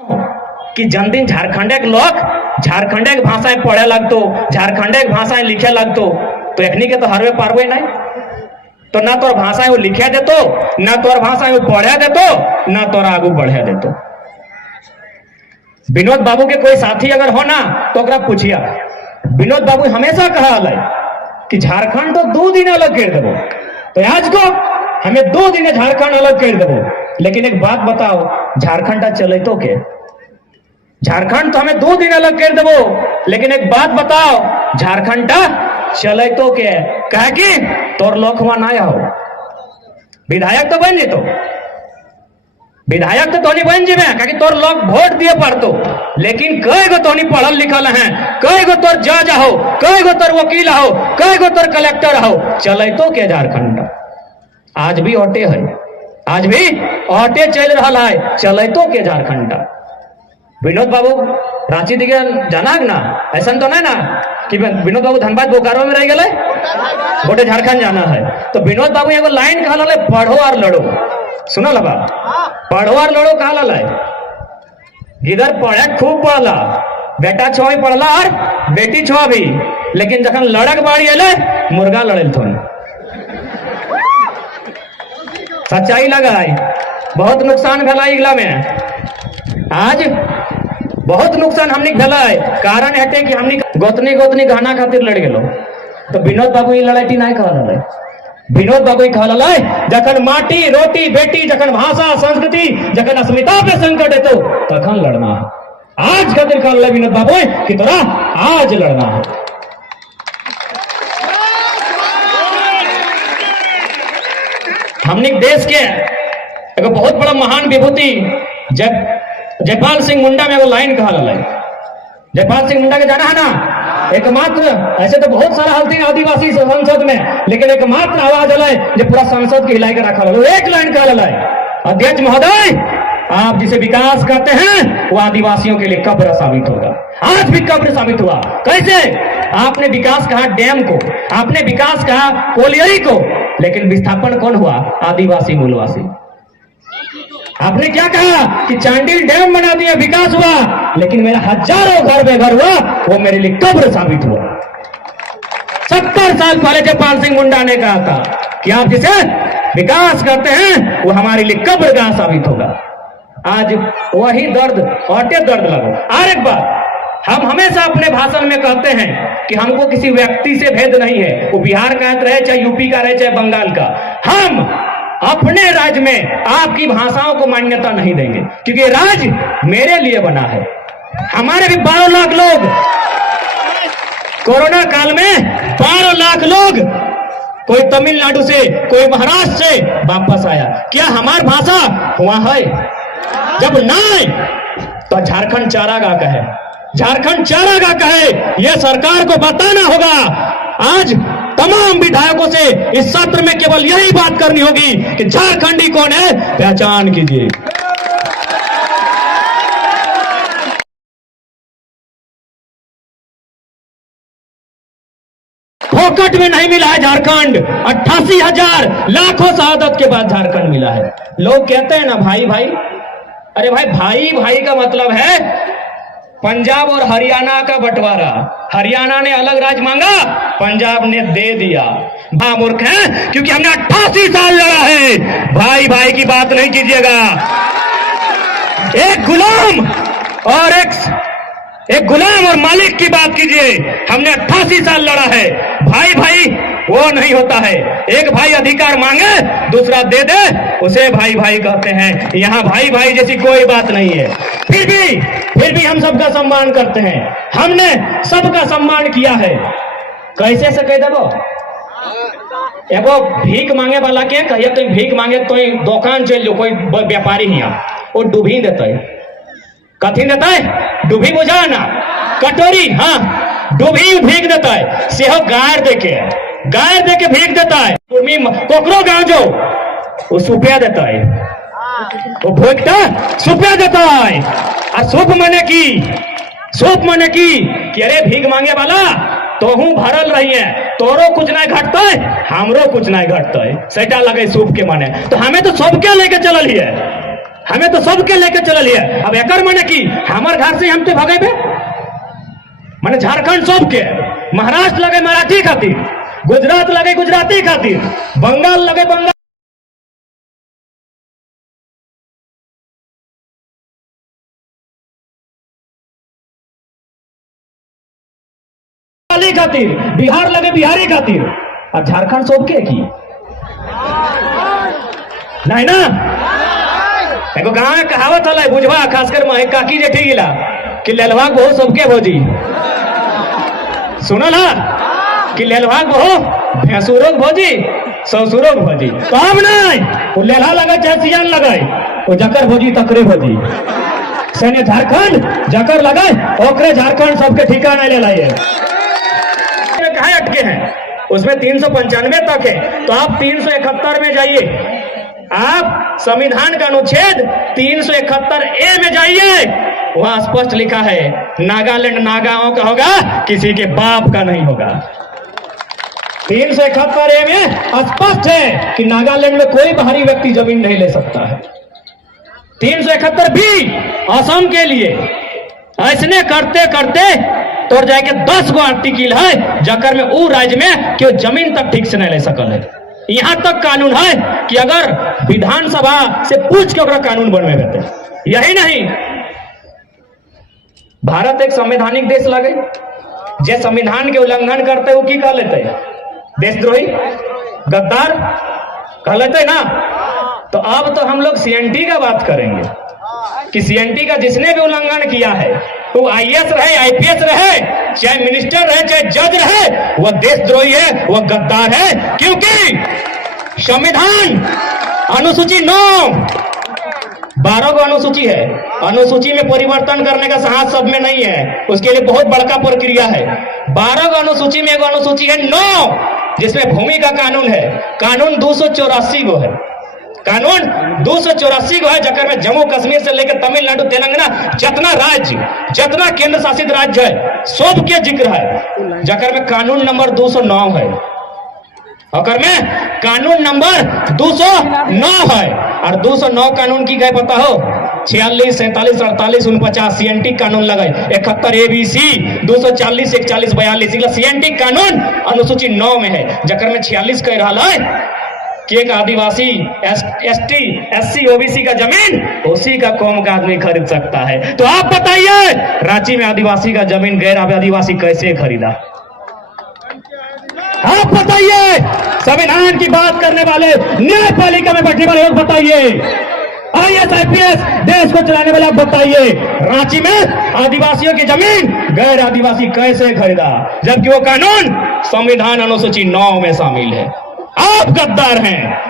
कि जन दिन झारखंडे के लोग झारखंडे के भाषाएं पढ़े लगतो, झारखंडे के भाषाएं लिखे लगतो, तो एकनी के तो हरवे पारवे नहीं। तो ना तोर भाषाएं वो लिखे देतो, ना तोर भाषाएं वो पढ़े देतो, ना तोर आगू बढ़े देतो। विनोद बाबू के कोई साथी अगर हो ना तो ओकरा पूछिया। विनोद बाबू हमेशा कहा कि झारखंड तो 2 दिन अलग कर देवो, तो आज को हमें 2 दिन झारखंड अलग कर देवो। लेकिन एक बात बताओ, झारखंड चले तो के? झारखंड तो हमें 2 दिन अलग कर देवो, लेकिन एक बात बताओ, झारखंड चले तो के? कहे कि तोर लोग वहां ना हो, विधायक तो बन जेतो, विधायक तो तोनी बन जेबे, कहे तोर लोग वोट दिए पड़तो। लेकिन कई गो तोनी पढ़ल लिखल हैं, कई गो तोर जज हो, कई गो तोर वकील हो, कई गो तोर कलेक्टर हो, चले तो के झारखंड? आज भी ऑटे है, आज भी ऑटे चल रहा है, चले तो के झारखंड? विनोद बाबू रांची दिखे जाना है ना? ऐसा तो नहीं ना कि विनोद बाबू धनबाद बोकारो में रह गए, गोटे झारखंड जाना है। तो विनोद बाबू एगो लाइन कहा ला, पढ़ो और लड़ो। सुनो लबा, पढ़ो और लड़ो कहा ला। इधर पढ़े खूब पढ़ला, बेटा छो भी पढ़ला और बेटी छो भी, लेकिन जखन लड़क बाड़ी अले मुर्गा लड़ल थोन। सच्चाई लगा है, बहुत नुकसान भला इगला में, आज बहुत नुकसान हमने भला है। कारण हटे कि हमने गोतनी गोतनी गहना खातिर लड़ गेलो। तो विनोद बाबू ये लड़ाई नहीं कहला, विनोद बाबू कहला जखन माटी रोटी बेटी, जखन भाषा संस्कृति, जखन अस्मिता पे संकट है तो तखन लड़ना है। आज खातिर कहला विनोद बाबू कि तोरा आज लड़ना है। हमने देश के एक बहुत बड़ा महान विभूति जयपाल सिंह मुंडा में वो लाइन कहा ला। जयपाल सिंह मुंडा के जाना है ना? एकमात्र, ऐसे तो बहुत सारा हलती आदिवासी संसद में, लेकिन एकमात्र आवाज अल जो पूरा संसद के हिलाई के रखा ला। एक लाइन कहा ला, अध्यक्ष महोदय आप जिसे विकास करते हैं वो आदिवासियों के लिए कब्र साबित होगा। आज भी कब्र साबित हुआ। कैसे? आपने विकास कहा डैम को, आपने विकास कहा कोलियरी को, लेकिन विस्थापन कौन हुआ? आदिवासी मूलवासी। आपने क्या कहा कि चांडिल डैम बना दिया, विकास हुआ, लेकिन मेरा हजारों घर बेघर हुआ, वो मेरे लिए कब्र साबित हुआ। 70 साल पहले जयपाल सिंह मुंडा ने कहा था कि आप जिसे विकास करते हैं वो हमारे लिए कब्रगाह साबित होगा। आज वही दर्द औटे दर्द लगो। और एक बात हम हमेशा अपने भाषण में कहते हैं कि हमको किसी व्यक्ति से भेद नहीं है, वो बिहार का रहे, चाहे यूपी का रहे, चाहे बंगाल का। हम अपने राज्य में आपकी भाषाओं को मान्यता नहीं देंगे, क्योंकि राज्य मेरे लिए बना है। हमारे भी 12 लाख लोग कोरोना काल में 12 लाख लोग, कोई तमिलनाडु से, कोई महाराष्ट्र से वापस आया। क्या हमारी भाषा वहां है? जब ना तो झारखंड चारागाह कहे, झारखंड चारागाह कहे, यह सरकार को बताना होगा। आज तमाम विधायकों से इस सत्र में केवल यही बात करनी होगी कि झारखंडी कौन है, पहचान कीजिए। फोकट में नहीं मिला है झारखंड, 88,000 लाखों शहादत के बाद झारखंड मिला है। लोग कहते हैं ना भाई भाई, अरे भाई भाई भाई का मतलब है पंजाब और हरियाणा का बंटवारा। हरियाणा ने अलग राज्य मांगा, पंजाब ने दे दिया। मूर्ख है, क्योंकि हमने 88 साल लड़ा है। भाई भाई की बात नहीं कीजिएगा। एक गुलाम और मालिक की बात कीजिए। हमने 88 साल लड़ा है। भाई भाई वो नहीं होता है। एक भाई अधिकार मांगे, दूसरा दे दे, उसे भाई भाई कहते हैं। यहाँ भाई भाई जैसी कोई बात नहीं है। फिर भी हम सबका सम्मान करते हैं। हमने सबका सम्मान किया है। कैसे से कह देबो? एगो भीख मांगे वाला के कहिए तो भीख मांगे तो दुकान चल जो, कोई व्यापारी ही वो डूबी देते, कथी देता है? डूबी बुझा ना, कटोरी, हाँ डूबी भीख देता है। सेहो गायर दे के भीख देता है। कोकरो गाँव जो वो सुपिया देता है, वो भोगता सुपिया देता है। और सूप मने की कि अरे भीख मांगे वाला तो हूँ भरल रही है, तोरो कुछ नहीं घटता है, हमरो कुछ नहीं घटता है। सैटा लगे सूप के माने, तो हमें तो सबके लेके चलल ही है। हमें तो सबके लेके चल लिया। अब एकर माने की हमार घर से हम तो भागे बे, माने झारखंड सबके, महाराष्ट्र लगे मराठी खातिर, गुजरात लगे गुजराती खातिर, बंगाल लगे बंगाल खातिर, बिहार लगे बिहारी खातिर, और झारखंड सबके की नहीं ना। एगो गांव में कहावत हल बुझवा, खासकर माही काकी जेठी गिला कि लेलवा बहु सबके भोजी, सुनल है कि लेलवा बहु भैंसुरों भोजी ससुरों भोजी, काम नहीं वो लेला लगे चाहे सियान लगे वो जकर भोजी तकरे भोजी। सैन्य झारखंड जकर लगे ओकरे झारखंड सबके ठिकाना ले लाइए। कहाँ अटके हैं उसमें 395 तक है, तो आप 371 में जाइए, आप संविधान का अनुच्छेद 371A में जाइए, वहां स्पष्ट लिखा है नागालैंड नागाओं का होगा, किसी के बाप का नहीं होगा। 371A में स्पष्ट है कि नागालैंड में कोई बाहरी व्यक्ति जमीन नहीं ले सकता है। 371B असम के लिए ऐसने करते करते तोड़ जाएंगे 10 गो आर्टिकल है जकर में वो राज्य में क्यों जमीन तक ठीक से नहीं ले सकल है। यहां तक कानून है कि अगर विधानसभा से पूछ के कानून बनवे देते। यही नहीं, भारत एक संवैधानिक देश लगे, जे संविधान के उल्लंघन करते वो की कह लेते, देशद्रोही गद्दार कह लेते ना। तो अब तो हम लोग सीएनटी का बात करेंगे कि सीएनटी का जिसने भी उल्लंघन किया है, वो आईएएस रहे, आईपीएस रहे, चाहे मिनिस्टर रहे, चाहे जज रहे, वह देशद्रोही है, वह गद्दार है। क्योंकि संविधान अनुसूची 9 12 को अनुसूची है, अनुसूची में परिवर्तन करने का साहस सब में नहीं है, उसके लिए बहुत बड़का प्रक्रिया है। 12 को अनुसूची में एक अनुसूची है 9 जिसमें भूमि का कानून है, कानून 284 गो है, कानून 284 गो है, जकर में जम्मू कश्मीर से लेकर तमिलनाडु तेलंगाना जितना राज्य, जितना केंद्र शासित राज्य है सब के जिक्र है, जकर में कानून नंबर 209 है, और में कानून नंबर 209 है। और 209 कानून की गए पता हो, 46, 47, 48, 49 सीएनटी कानून लगे, 71 ABC, 240, 41, 42 सीएनटी कानून अनुसूची 9 में है, जकर में 46 कह रहा है कि एक आदिवासी, एसटी, एससी, ओबीसी का जमीन उसी का कौम का आदमी खरीद सकता है। तो आप बताइए रांची में आदिवासी का जमीन गैर आदिवासी कैसे खरीदा? आप बताइए, संविधान की बात करने वाले, न्यायपालिका में बैठने वाले लोग बताइए, आईएएस आईपीएस देश को चलाने वाले आप बताइए, रांची में आदिवासियों की जमीन गैर आदिवासी कैसे खरीदा, जबकि वो कानून संविधान अनुसूची 9 में शामिल है। आप गद्दार हैं।